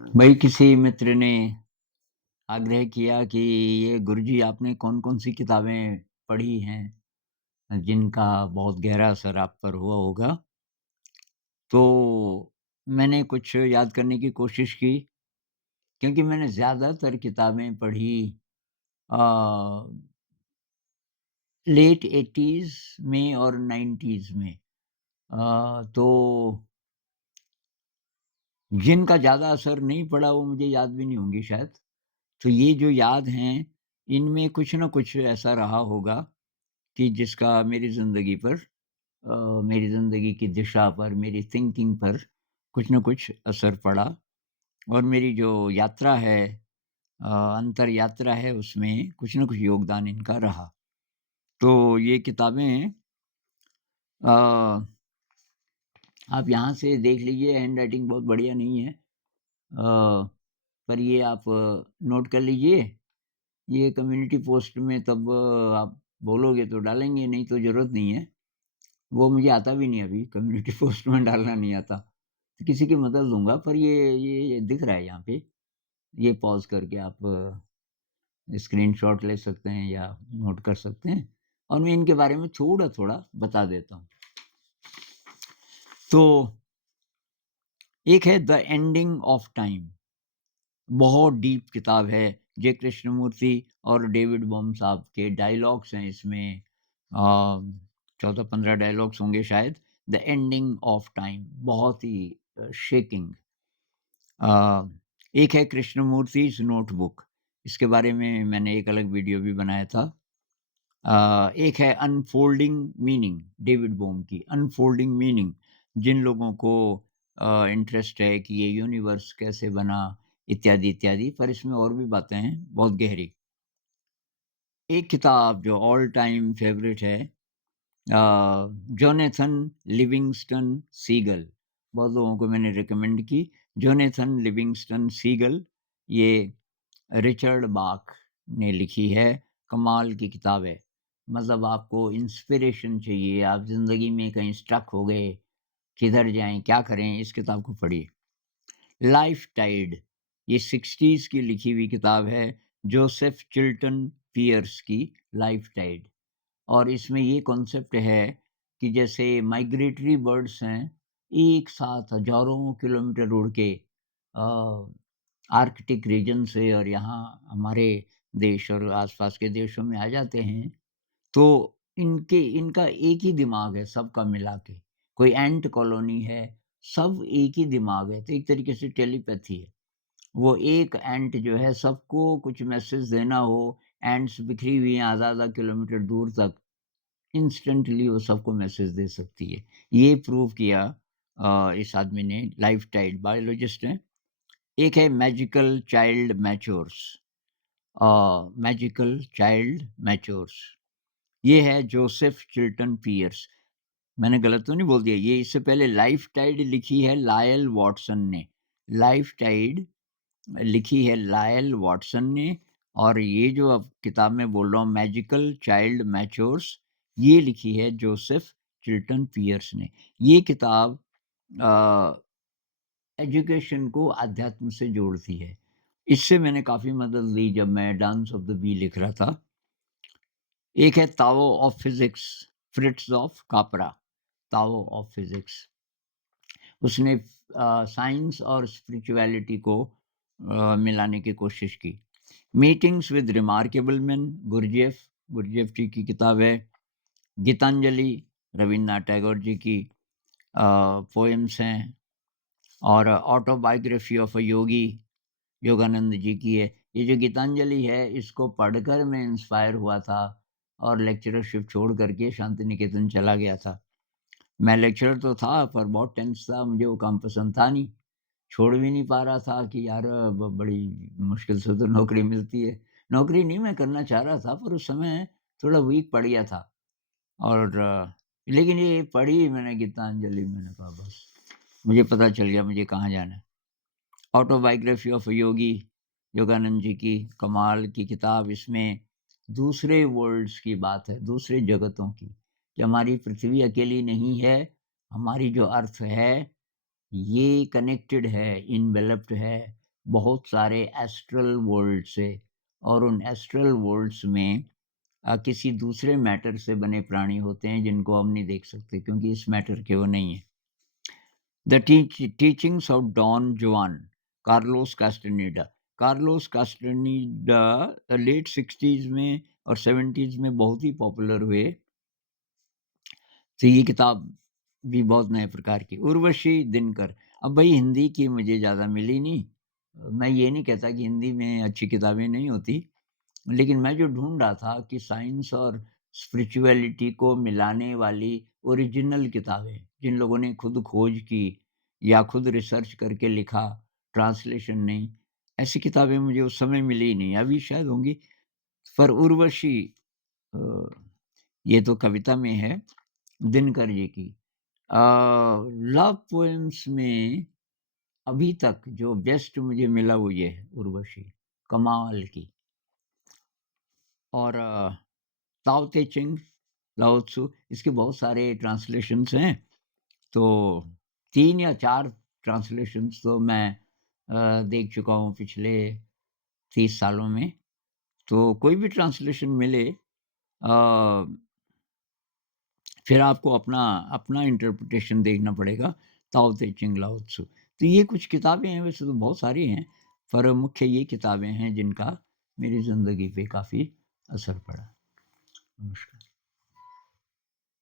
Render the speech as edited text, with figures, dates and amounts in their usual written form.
भाई किसी मित्र ने आग्रह किया कि ये गुरुजी आपने कौन-कौन सी किताबें पढ़ी हैं, जिनका बहुत गहरा असर आप पर हुआ होगा? तो मैंने कुछ याद करने की कोशिश की, क्योंकि मैंने ज़्यादातर किताबें पढ़ी अ, लेट 80s में और 90s में। तो जिनका ज़्यादा असर नहीं पड़ा वो मुझे याद भी नहीं होंगी शायद। तो ये जो याद हैं, इनमें कुछ न कुछ ऐसा रहा होगा कि जिसका मेरी ज़िंदगी पर मेरी ज़िंदगी की दिशा पर, मेरी थिंकिंग पर कुछ न कुछ असर पड़ा और मेरी जो यात्रा है अंतर यात्रा है उसमें कुछ न कुछ योगदान इनका रहा। तो ये किताबें अ, आप यहाँ से देख लीजिए हैंडराइटिंग बहुत बढ़िया नहीं है। पर ये आप नोट कर लीजिए, ये कम्युनिटी पोस्ट में तब आप बोलोगे तो डालेंगे, नहीं तो ज़रूरत नहीं है। वो मुझे आता भी नहीं अभी कम्युनिटी पोस्ट में डालना नहीं आता। तो किसी की मदद लूँगा पर ये दिख रहा है यहाँ पे, ये पॉज़ करके आप स्क्रीनशॉट ले सकते हैं या नोट कर सकते हैं और मैं इनके बारे में थोड़ा-थोड़ा बता देता हूँ। तो एक है द एंडिंग ऑफ टाइम, बहुत डीप किताब है। जे कृष्णमूर्ति और डेविड बॉम साहब के डायलॉग्स हैं इसमें। 14-15 डायलॉग्स होंगे शायद। द एंडिंग ऑफ टाइम बहुत ही शेकिंग। अ, एक है कृष्णमूर्तिज़ नोटबुक, इसके बारे में मैंने एक अलग वीडियो भी बनाया था। एक है अनफोल्डिंग मीनिंग, डेविड बोम की अनफोल्डिंग मीनिंग, जिन लोगों को इंटरेस्ट है कि ये यूनिवर्स कैसे बना इत्यादि, इत्यादि, पर इसमें और भी बातें हैं बहुत गहरी। एक किताब जो ऑल टाइम फ़ेवरेट है, जोनाथन लिविंगस्टन सीगल, बहुत लोगों को मैंने रिकमेंड की। जोनाथन लिविंगस्टन सीगल, ये रिचर्ड बाक ने लिखी है, कमाल की किताब है। मतलब आपको इंस्पिरेशन चाहिए, आप ज़िंदगी में कहीं स्टक हो गए, किधर जाएँ, क्या करें? इस किताब को पढ़िए। लाइफ टाइड, ये 60s की लिखी हुई किताब है, जोसेफ चिल्टन पियर्स की लाइफ टाइड। और इसमें ये कॉन्सेप्ट है कि जैसे माइग्रेटरी बर्ड्स हैं, एक साथ हज़ारों किलोमीटर उड़ के आर्कटिक रीजन से और यहाँ हमारे देश और आसपास के देशों में आ जाते हैं, तो इनका एक ही दिमाग है सबका मिला के। कोई एंट कॉलोनी है, सब एक ही दिमाग है, तो एक तरीके से टेलीपैथी है। वो एक एंट जो है सबको कुछ मैसेज देना हो, एंट्स बिखरी हुई हैं आधा-आधा किलोमीटर दूर तक, इंस्टेंटली वो सबको मैसेज दे सकती है। ये प्रूव किया इस आदमी ने, लाइफ टाइड बायोलॉजिस्ट हैं। एक है magical child matures, magical child matures, ये है जोसेफ चिल्टन पियर्स। मैंने गलत तो नहीं बोल दिया? ये इससे पहले लाइफ टाइड लिखी है लायल वॉटसन ने। लाइफ टाइड लिखी है लायल वॉटसन ने और ये जो अब किताब मैं बोल रहा हूँ मैजिकल चाइल्ड मैच्योर्स, ये लिखी है जोसेफ चिल्टन पियर्स ने। ये किताब अ, एजुकेशन को अध्यात्म से जोड़ती है। इससे मैंने काफ़ी मदद ली जब मैं डांस ऑफ द बी लिख रहा था। एक है Tao of physics, Fritz of Capra, Tao of physics. उसने साइंस और स्पिरिचुअलिटी को मिलाने की कोशिश की। Meetings with remarkable men, Gurdjieff Gurdjieff ji की किताब है। गीतांजलि, रवीन्द्रनाथ टैगोर जी की पोएम्स हैं और ऑटोबायोग्राफी ऑफ अ योगी, योगानंद जी की है। ये जो गीतांजलि है इसको पढ़कर मैं इंस्पायर हुआ था और लेक्चरशिप छोड़ कर के शांति निकेतन चला गया था। मैं लेक्चरर तो था पर बहुत टेंस था, मुझे वो काम पसंद था नहीं। छोड़ भी नहीं पा रहा था कि यार बड़ी मुश्किल से तो नौकरी मिलती है। नौकरी नहीं मैं करना चाह रहा था पर उस समय थोड़ा वीक पड़ गया था और लेकिन ये पढ़ी मैंने गीतांजलि, मैंने कहा बस मुझे पता चल गया मुझे कहाँ जाना है। ऑटोबायोग्राफी ऑफ योगी, योगानंद जी की कमाल की किताब। इसमें दूसरे वर्ल्ड्स की बात है, दूसरे जगतों की, कि हमारी पृथ्वी अकेली नहीं है, हमारी जो अर्थ है ये कनेक्टेड है, इन्वेलप्ड है, बहुत सारे एस्ट्रल वर्ल्ड से, और उन एस्ट्रल वर्ल्ड्स में किसी दूसरे मैटर से बने प्राणी होते हैं जिनको हम नहीं देख सकते क्योंकि इस मैटर के वो नहीं है। द टीचिंग्स ऑफ डॉन जुआन, कार्लोस कास्टेनेडा। कार्लोस कास्टेनेडा लेट 60s में और 70s में बहुत ही पॉपुलर हुए। तो ये किताब भी बहुत नए प्रकार की। उर्वशी दिनकर, अब भाई हिंदी की मुझे ज़्यादा मिली नहीं। मैं ये नहीं कहता कि हिंदी में अच्छी किताबें नहीं होती, लेकिन मैं जो ढूँढ रहा था कि साइंस और स्पिरिचुअलिटी को मिलाने वाली ओरिजिनल किताबें, जिन लोगों ने खुद खोज की या खुद रिसर्च करके लिखा, ट्रांसलेशन नहीं, ऐसी किताबें मुझे उस समय मिली ही नहीं, अभी शायद होंगी। पर उर्वशी अ, ये तो कविता में है, दिनकर जी की। लव पोएम्स में अभी तक जो बेस्ट मुझे मिला वो ये है, उर्वशी, कमाल की। और ताओ ते चिंग, लाओ त्सु, इसके बहुत सारे ट्रांसलेशंस हैं। तो 3 या 4 ट्रांसलेशंस तो मैं देख चुका हूँ पिछले 30 सालों में। तो कोई भी ट्रांसलेशन मिले, फिर आपको अपना अपना इंटरप्रिटेशन देखना पड़ेगा। ताओ ते चिंग, लाओ त्सु। तो ये कुछ किताबें हैं, वैसे तो बहुत सारी हैं, पर मुख्य ये किताबें हैं जिनका मेरी ज़िंदगी पे काफ़ी असर पड़ा। नमस्कार।